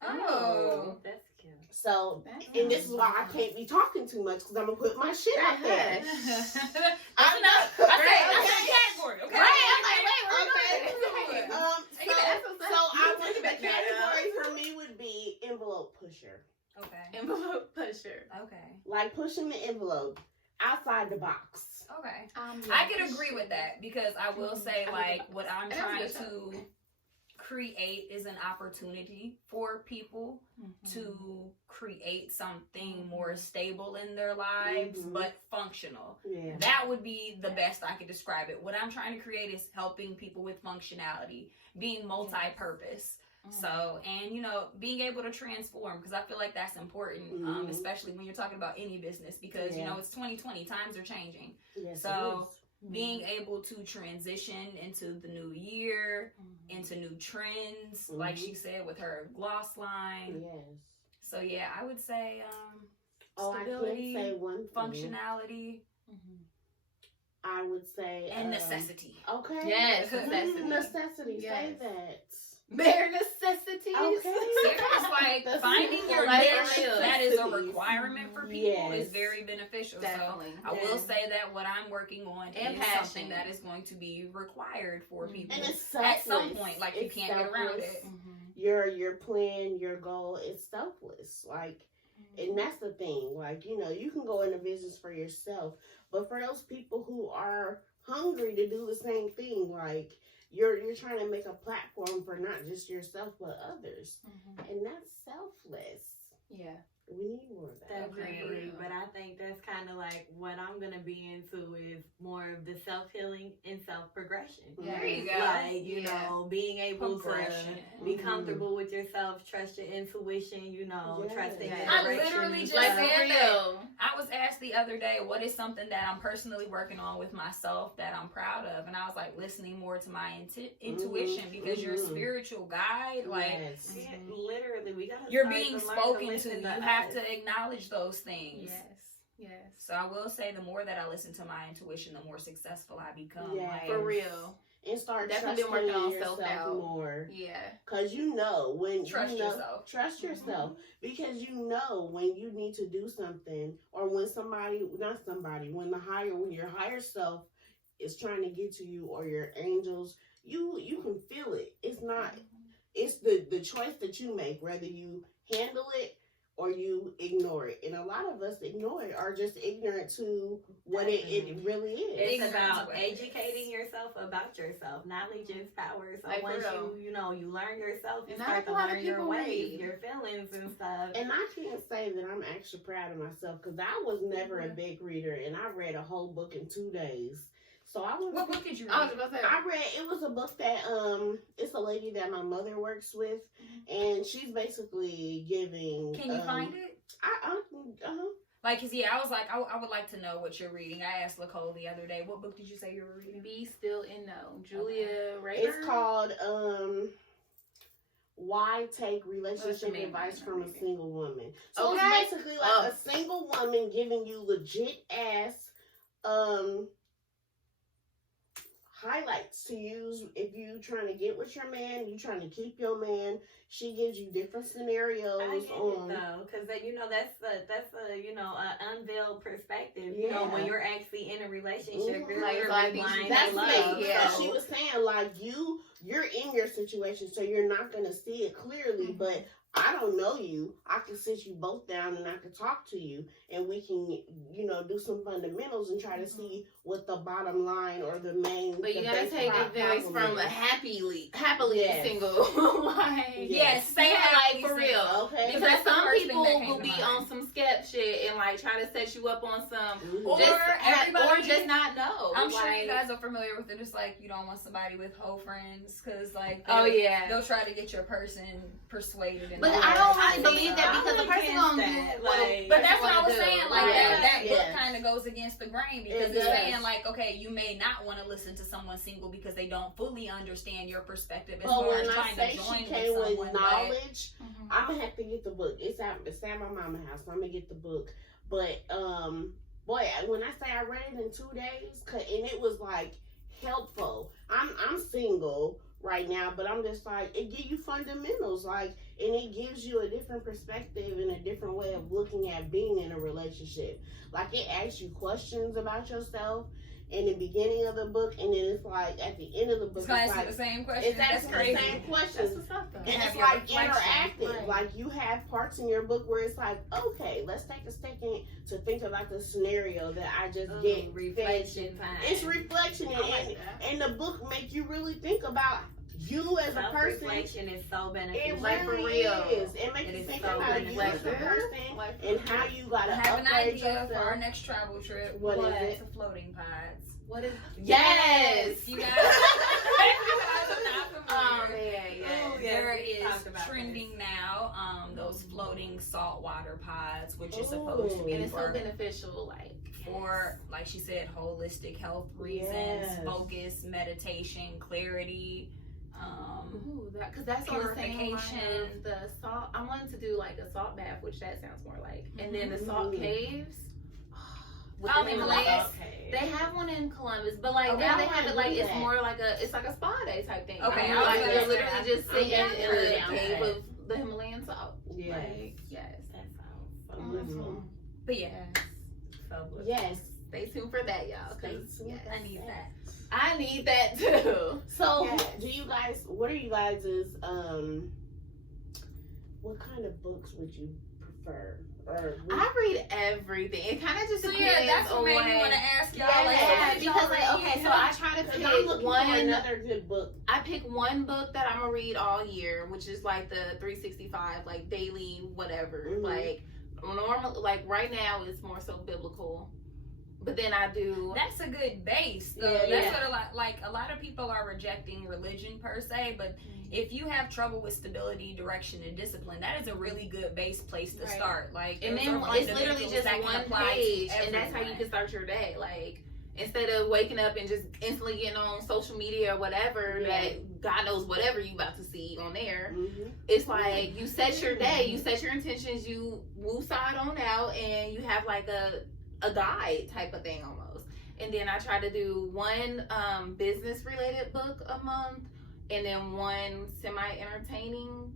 Oh. That's cute. So, That's and this is why I nice. can't be talking too much because I'm gonna put my shit out there. That's I'm enough. not- I said category, okay? Right, I'm like, wait, Okay. we're going. So I think the category for me would be envelope pusher. Okay. Envelope pusher. Okay. Like pushing the envelope outside the box. Okay. I could agree with that because I will say, like, what I'm That's trying good to create is an opportunity for people to create something more stable in their lives, Mhm. but functional. Yeah. That would be the best I could describe it. What I'm trying to create is helping people with functionality, being multi-purpose. So, and you know, being able to transform, because I feel like that's important, Mhm. especially when you're talking about any business, because you Yeah. know it's 2020, times are changing. Yes, So, it is. being able to transition into the new year, into new trends, like she said with her gloss line. Yes. So yeah, I would say Oh, I stability, can't say one thing. functionality, I would say and necessity. Okay. Yes, Necessity. necessity. Say Yes. that. Bare necessities. Okay. It's like That's finding your like niche real that is a necessities. requirement for people is Yes. very beneficial. Definitely. So I will say that what I'm working on And is passion. something that is going to be required for people And it's at some selfless. point. Like you It's can't get around selfless. it. Your plan, your goal is selfless. Like, and that's the thing. Like, you know, you can go into business for yourself, but for those people who are hungry to do the same thing, like you're trying to make a platform for not just yourself but others, and that's selfless. Yeah. We need more of that. Definitely, but I think that's kind of like what I'm gonna be into is more of the self-healing and self-progression. There you go. Like, you know, being able to be Mhm. comfortable with yourself, trust your intuition, you know, Yes. trusting Yes. the I direction. literally just Like, said for real. I was asked the other day, what is something that I'm personally working on with myself that I'm proud of? And I was like, listening more to my intuition, because you're a spiritual guide. Like, Yes. Yeah, literally, we gotta. you're start being to learn spoken to. listen You have us. to acknowledge those things. Yes. So I will say, the more that I listen to my intuition, the more successful I become. Yes. Like, For real. And start Definitely been trusting working on yourself self-doubt. more. Yeah. Because you know when Trust you know, yourself. Trust yourself. Because you know when you need to do something, or when when your higher self is trying to get to you, or your angels, you can feel it. It's not. It's the choice that you make, whether you handle it or you ignore it. And a lot of us ignore it, are just ignorant to what it really is. It's Ignorance about of what it is. educating yourself about yourself. Knowledge is power. So Like, for once real. you learn yourself, you And start to not a lot of learn your people ways, read. your feelings and stuff. And I can't say that I'm actually proud of myself, because I was never a big reader, and I read a whole book in 2 days. So I was. what book did you read? I was about to say. I read, it was a book that it's a lady that my mother works with, and she's basically giving. Can you find it? Like, 'cause I was like, I would like to know what you're reading. I asked Nicole the other day, what book did you say you were reading? Be Still and Know. Julia Rader. It's called Why Take What's the Relationship main Advice one? from a Single Woman. So Okay. it's basically like a single woman giving you legit ass highlights to use if you trying to get with your man, you trying to keep your man. She gives you different scenarios I get on. it though, because that's a unveiled perspective. You Yeah. know, when you're actually in a relationship, Mhm. you're Like, literally I think blind That's in me. love. Yeah. So she was saying, like, you're in your situation, so you're not gonna see it clearly. But I don't know you. I can sit you both down and I can talk to you, and we can, do some fundamentals and try to see what the bottom line or the main. But you the gotta base take advice problem from is. a happily Yes. single wife. Yes, Say yeah, like for real. Okay. Because that's the some first thing people that came will to be mind. on some skep shit and like try to set you up on some Mhm. Or or just not know. I'm sure Like, you guys are familiar with it. It's like, you don't want somebody with hoe friends, because like, Oh yeah. they'll try to get your person persuaded. And But all I that. don't I really believe that I'm because the person against gonna do that, what like- But that's what I was do. saying. Like Yes, that book yes. kind of goes against the grain, because It it's does. saying like, okay, you may not want to listen to someone single because they don't fully understand your perspective as But far when as I trying say to join she with came with someone. But knowledge, I'm gonna have to get the book. It's at my mama's house, so I'm gonna get the book. But boy, when I say I read it in 2 days, and it was like helpful. I'm single right now, but I'm just like, it gives you fundamentals, like, and it gives you a different perspective and a different way of looking at being in a relationship. Like, it asks you questions about yourself in the beginning of the book, and then it's like at the end of the book, it's gonna it's ask you like, the same question. it's That's asking the crazy. same questions. That's what's up though. And have it's your like reflection. interactive. Right. Like, you have parts in your book where it's like, okay, let's take a second to think about the scenario that I just get reflection fed. time. It's reflection, I like that. and the book make you really think about you as a person. Self-reflection is so It beneficial. Like, for really real. is. It makes It you is think so about you as a beneficial. person Like, and how you gotta I have an upgrade idea for our yourself. next travel trip. What is it? To floating pods. What is Yes. You guys, you guys are not Oh familiar. man, yeah. Oh, yeah. There we is talked about trending now, those floating saltwater pods, which is Ooh. supposed to be And it's so for, beneficial, like she said, holistic health reasons, Yes. focus, meditation, clarity. Ooh, because that's on the same line Purification. of the salt. I wanted to do like a salt bath, which that sounds more like, and then the salt Mhm. caves. With Oh, the in Himalayas. Okay. They have one in Columbus, but like Okay, now I they have wanna it like do it's that. more like it's like a spa day type thing. Okay, Like, I was like gonna you're say, literally just sitting down in for the that. cave of the Himalayan salt. Yes. Like, yes. That sounds so Mhm. But yeah, Yes. so good. Yes. Stay tuned for that, y'all. Stay 'Cause, tuned yes. for I need that. I need that too. So, Yes. what are you guys' what kind of books would you prefer? Or I read everything. It kind of just So depends yeah, that's what on made me want to ask y'all. Yeah, like, what did y'all because read? like okay, so I try to Because I'm pick looking for one. another good book. I pick one book that I'm gonna read all year, which is like the 365, like daily whatever, Mhm. like Normal, like right now, it's more so biblical. But then I do. That's a good base. Though. Yeah. That's sort of like a lot of people are rejecting religion per se, but if you have trouble with stability, direction, and discipline, that is a really good base place to start. Like, And those then are it's literally fundamentals just that can one apply to page, and that's how you everyone. can start your day. Like, instead of waking up and just instantly getting on social media or whatever, that God knows whatever you about to see on there. It's like you set your day, you set your intentions, you woosah it on out, and you have like a guide type of thing almost. And then I try to do one business related book a month, and then one semi-entertaining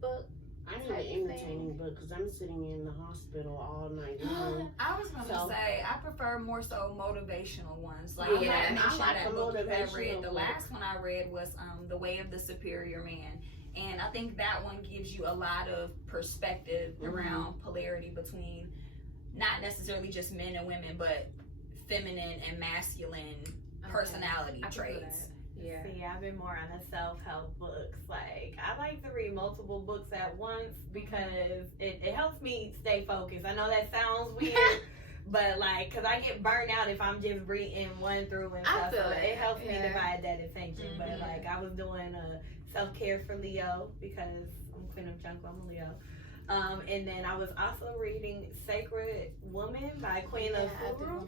book. I need an entertaining book because I'm sitting in the hospital all night long. I was gonna say I prefer more so motivational ones. Like Yeah, I mentioned I like that a book that I motivational read. The book. last one I read was The Way of the Superior Man, and I think that one gives you a lot of perspective around polarity between not necessarily just men and women, but feminine and masculine personality traits. Yeah. See, I've been more on the self-help books. Like, I like to read multiple books at once because it helps me stay focused. I know that sounds weird, but like, cause I get burned out if I'm just reading one through and stuff. So it helps me divide that attention. But like, I was doing a self-care for Leo because I'm Queen of Jungle, I'm a Leo. And then I was also reading Sacred Woman by Queen of Furu.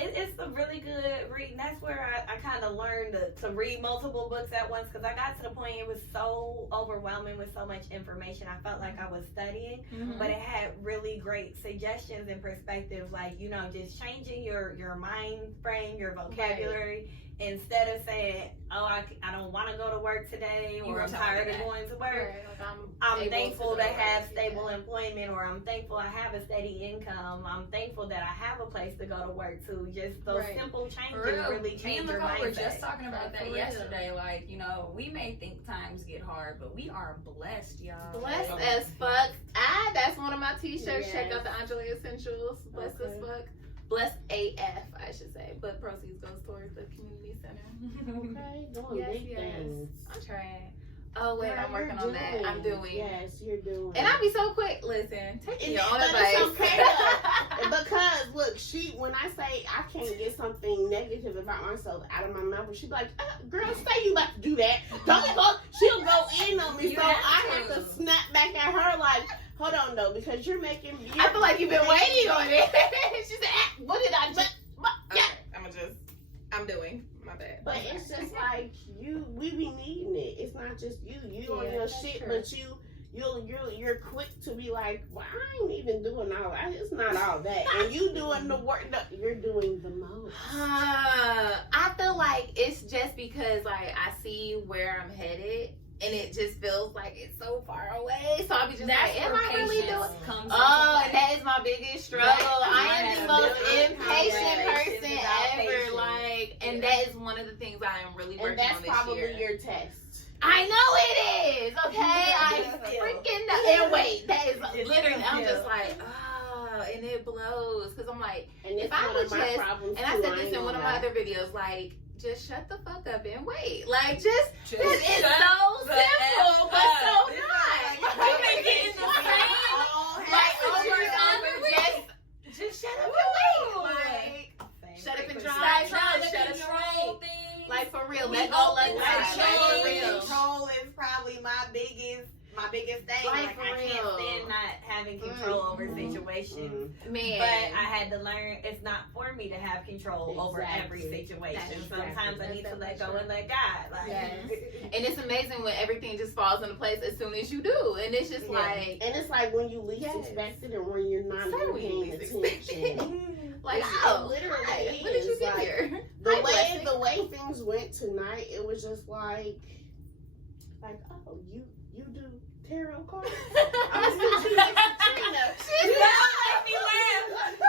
It's a really good read. And that's where I kind of learned to read multiple books at once because I got to the point it was so overwhelming with so much information. I felt like I was studying, but it had really great suggestions and perspective, like, you know, just changing your mind frame, your vocabulary. Instead of saying, oh, I don't want to go to work today, or I'm tired of going to work, I'm thankful to have stable employment, or I'm thankful I have a steady income. I'm thankful that I have a place to go to work to. Just those simple changes really change your mindset. We were just talking about that yesterday. Like, you know, we may think times get hard, but we are blessed, y'all. Blessed as fuck. That's one of my t-shirts. Check out the Angela Essentials. Blessed as fuck. Blessed AF, I should say. But proceeds goes towards the community center. Okay, doing big things. I'm trying. Oh wait, Girl, I'm working you're on that. I'm doing. Yes, you're doing. And I'll be so quick. Listen, take your own But advice. it's okay because look, when I say I can't get something negative about myself out of my mouth, she'd be like, "Girl, say you about to do that. Don't go." She'll go in on me, so I have to snap back at her like, "Hold on, though, because you're making me." I feel like you've been waiting on it. She said, "What did I just?" Yeah, I'm doing my bad. But it's just like we be needing it. It's not just you on your shit, but you're quick to be like, well, I ain't even doing all that. It's not all that, and you doing the work. You're doing the most. I feel like it's just because like I see where I'm headed. And it just feels like it's so far away. So I'll be just like, am I really doing? Oh, and that is my biggest struggle. I am the most impatient person ever. Like, and that is one of the things I am really working on this year. And that's probably your test. I know it is. Okay, I freaking know. And wait, that is literally. I'm just like, oh, and it blows because I'm like, and if I would just, and I said this in one of my other videos, like. Just shut the fuck up and wait. Like, it's so simple, but so not. You may get in the same, like, over and over, just shut up and wait. Like, shut up and drive, shut up and wait. Like, for real, let go, let go. Like, for real. Control is probably my biggest thing. Like I can't stand not having control over situations. Man. But I had to learn it's not for me to have control over every situation. Sometimes I need to let go and let God. Like, and it's amazing when everything just falls into place as soon as you do. And it's just like, and it's like when you least expect it and when you're not even paying attention. Like, literally, when did you get here? The way things went tonight, it was just like, oh, you do tarot cards? I was Trina. She made me laugh.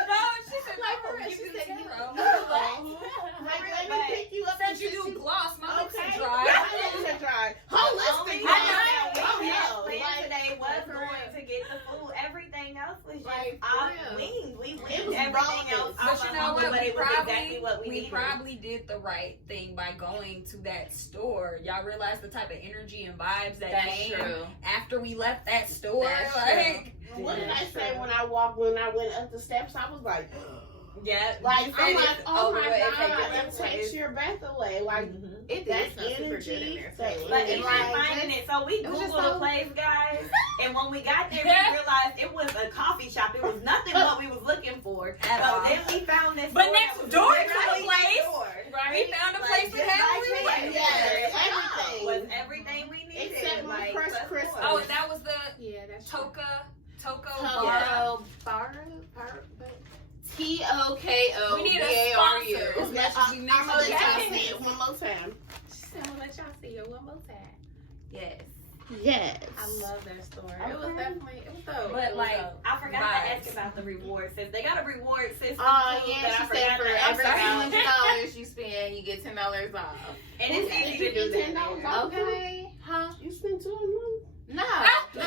No, she said, like, for real, she said, tarot. Like, let me pick you up. Said you do gloss. My lips are dry. My lips are dry. Holistic. Today was going to get the food. Everything else was just off wings. We went everything else bonus. off But you of know Humble, what? but We it was probably, exactly what we we needed. probably did the right thing by going to that store. Y'all realize the type of energy and vibes that That's came true. after we left that store? That's Like, What did I That's say true. when I went up the steps? I was like, Yeah, like you I'm said like, it's oh over my with, god, take your it breath takes away. your breath away. Like It that did smell super good in energy. there, That too. But energy, even like, finding it, so we it was just Googled the so- place, guys, and when we got there, we realized it was a coffee shop. It was nothing what we was looking for. At So all. then we found this But store next that was door to the literally place. next door. we found a place Like, that just had by we chance. wanted. Yes, Everything was everything. everything we needed. Except my like, crushed plus crystals. more. Oh, and that was the Yeah, that's true. Toko Toko Bar. T-O-K-O We need a B-A-R-U. sponsor. Yeah, That should be I'm gonna let mentioned. y'all see it one more time. I'm gonna let y'all see it one more time. Yes. Yes. I love that store. It was Okay. definitely, it was dope. But It was like, dope. I forgot Vibes. to ask about the reward system. They got a reward system Oh too, yeah, but I she forgot said for to every ask about. $200 you spend, you get $10 off. And it's Okay. easy to do that. $10 there. off. Okay. Huh? You spent $200. No. No.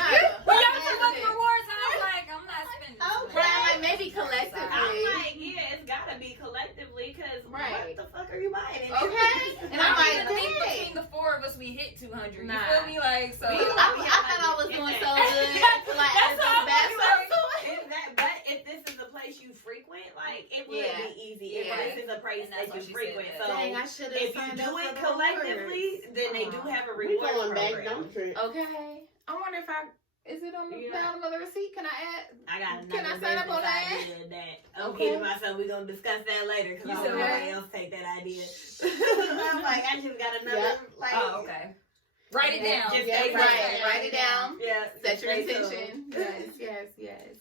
Well, y'all took up the rewards, and I was like, I'm not spending this Okay. But I'm money. like, maybe collectively. I'm like, yeah, it's gotta be collectively, cause Right. what the fuck are you buying? Okay. And I'm I like, don't even think dang. between the four of us, we hit 200. Nah. You feel me? Like, so. I thought I was doing so good. Like, That's as how the best I'm like, But if this is a place you frequent, like it would Yeah. be easy. Yeah. If this is a place And that's that what you she frequent, said. so Dang, I should have if you signed do up it for the collectively, rewards. then they do have a We reward going back, program. don't trip. Okay. I wonder if is it on the Yeah. bottom of the receipt? Can I add? I got another Can I sign up on business that? idea that I'm Okay. kidding myself. We're gonna discuss that later because You I said don't know what? nobody else take that idea. I'm like, I just got another. Yeah. Like, Oh, okay. Write it down. Just Yeah, stay right. tuned. Write it down. Yeah. Set your stay tuned. intention. Yes.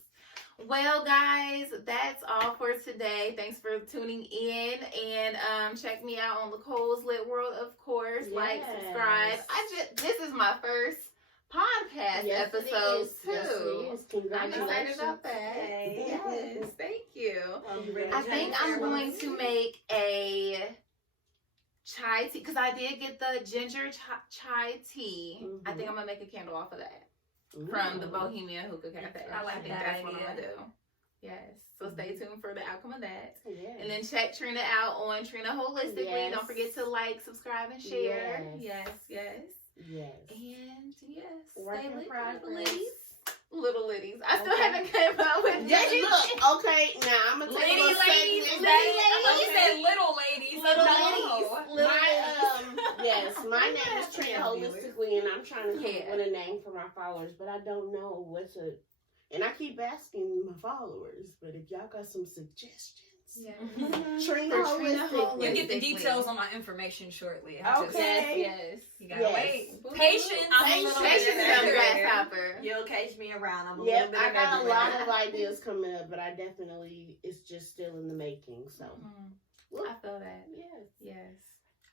Well, guys, that's all for today. Thanks for tuning in, and check me out on Nicole's Lit World, of course. Like, Yes. subscribe. This is my first podcast Yes, it episode is. too. Yes, it is. I'm excited Congratulations. about that. Yay. Yes, thank you. Well, you ready to I think I'm share going with to me? make a chai tea because I did get the ginger chai tea. I think I'm gonna make a candle off of that from the Bohemian Hookah Cafe. I like think that that's what I'm idea. gonna do. Yes. So stay tuned for the outcome of that. Yes. And then check Trina out on Trina Holistically. Yes. Don't forget to like, subscribe, and share. Yes. Yes. Yes. And yes, Work stay in lit, progress. little ladies. Little ladies. I still Okay. haven't come up with Yes, names. look, okay, now I'm gonna take a Lady little ladies. segment. I thought you said little ladies. Little No. ladies. Little Yes, my name is Trina Holistically, and I'm trying to come Yeah. up with a name for my followers, but I don't know what to. And I keep asking my followers, but if y'all got some suggestions, Yeah. Trina For Trina Holistically. You get the Holistically. details on my information shortly. I just- Okay. Yes. You gotta Yes. wait. Patience. I'm a little Patience bit is a everywhere. grasshopper. You'll catch me around. I'm a Yep, little bit I of got a lot everywhere. of ideas coming up, but I definitely it's just still in the making. So I feel that. yes, Yes.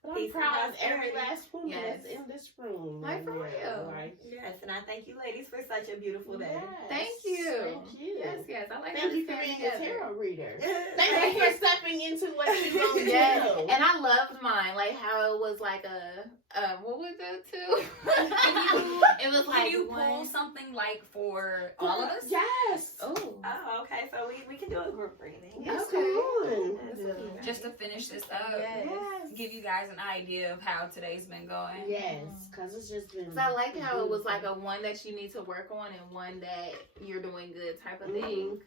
but I'm Peace and proud of every prosperity. last woman Yes. that's in this room. Like, for right now, real. like, Yes, and I thank you ladies for such a beautiful day. yes, Thank you. Thank you. Yes. I like Thank you for how we being stand a together. tarot reader. Thank Thank you for stepping into what you don't Yes. know. And I loved mine, like how it was like a what was it too? It was like Can you pull one. something like for all of us? Yes. Oh. Oh, okay. So we can do a group reading. Yes, Okay. come on. Just to finish this up, Yes. give you guys an idea of how today's been going. Yes, because it's just been. Cause I like how it was like a one that you need to work on and one that you're doing good type of thing.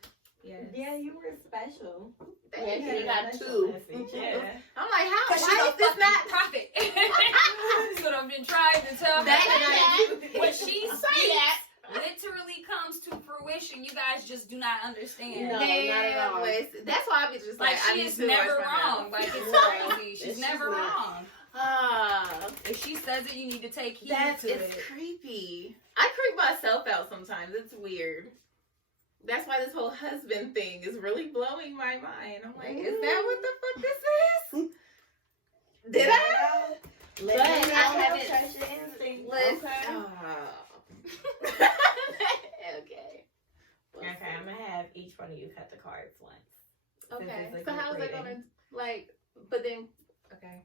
Yes. Yeah, you were special. Yeah, Thank you got Special two. message, Yeah. I'm like, how? Cause she's Why a is this fucking not? prophet. That's what I've been trying to tell That her. What she Say speaks that. literally comes to fruition. You guys just do not understand. No, Man, not at all. listen, that's why I be just like, Like I she need is to never watch my wrong. mouth. Like it's Right. crazy. She's She's never not. wrong. Ah, If she says it, you need to take heed that's to it's it. creepy. I creep myself out sometimes. It's weird. That's why this whole husband thing is really blowing my mind. I'm like, is that what the fuck this is? Did I? Let But me know. I haven't- Trust your instinct. Let's. Okay. Oh. Okay. Okay, I'm gonna have each one of you cut the cards once. Okay. Since it's a So how is group it gonna reading. like? But then. Okay.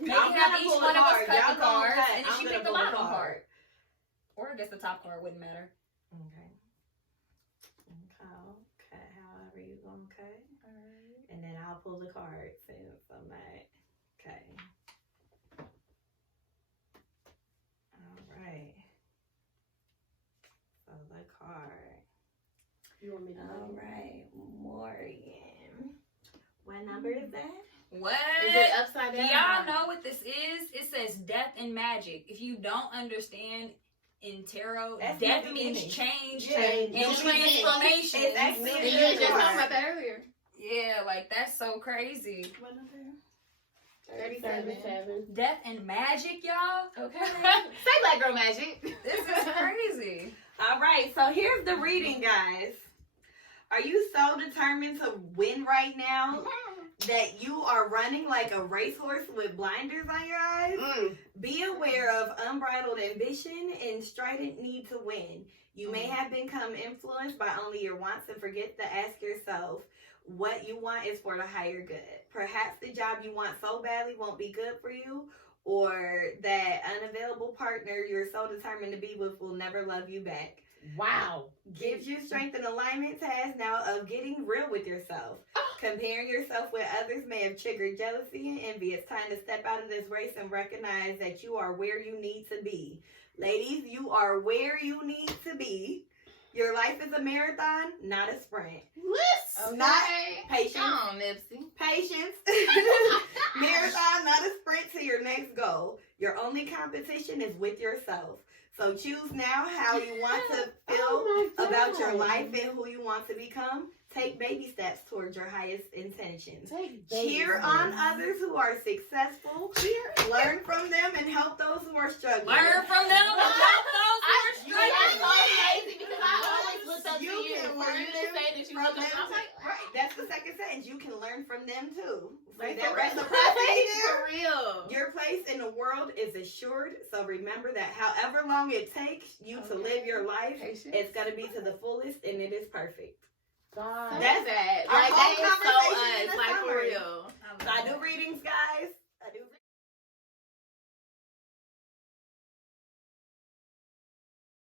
Maybe I'm have gonna each pull one a of us card. cut Y'all the gonna cards, cut. and then I'm she gonna picked the pull a bottom card. card. Or I guess the top card wouldn't matter. Okay. Okay, however are you going to cut? All right. And then I'll pull the card since I'm not. Okay. All right. So the card. You want me to All right, Morgan. What number is that? What? Is it upside Do down? y'all know what this is? It says death and magic. If you don't understand in tarot, That's death the means beginning. change Change. and transformation. It's actually And you were just card. talking about that earlier. Yeah, like that's so crazy. What number? 37. Death and magic, y'all. Okay. Say Black Girl Magic. This is crazy. All right, so here's the reading, guys. Are you so determined to win right now that you are running like a racehorse with blinders on your eyes? Be aware of unbridled ambition and strident need to win. You may have become influenced by only your wants and forget to ask yourself what you want is for the higher good. Perhaps the job you want so badly won't be good for you, or that unavailable partner you're so determined to be with will never love you back. Wow. Gives you strength and alignment task now of getting real with yourself. Comparing yourself with others may have triggered jealousy and envy. It's time to step out of this race and recognize that you are where you need to be. Ladies, you are where you need to be. Your life is a marathon, not a sprint. Okay. Not patience. Come on, Nipsey. Patience. Marathon, not a sprint to your next goal. Your only competition is with yourself. So choose now how you want to feel about your life and who you want to become. Take baby steps towards your highest intentions. Cheer on others who are successful. Learn from them and help those who are struggling. Learn from them and help those who are That's struggling. so crazy because I always looked up to You you. can For learn you to say that you from look them up, I'm too. like, Right, that's the second sentence. You can learn from them too. Like, that for reciprocity there. For real. Your place in the world is assured, so remember that however long it takes you to live your life, it's going to be to the fullest, and it is perfect. God. That's that. our Like, whole that is so conversation in us. the Like, for summary. real. So I do readings, guys.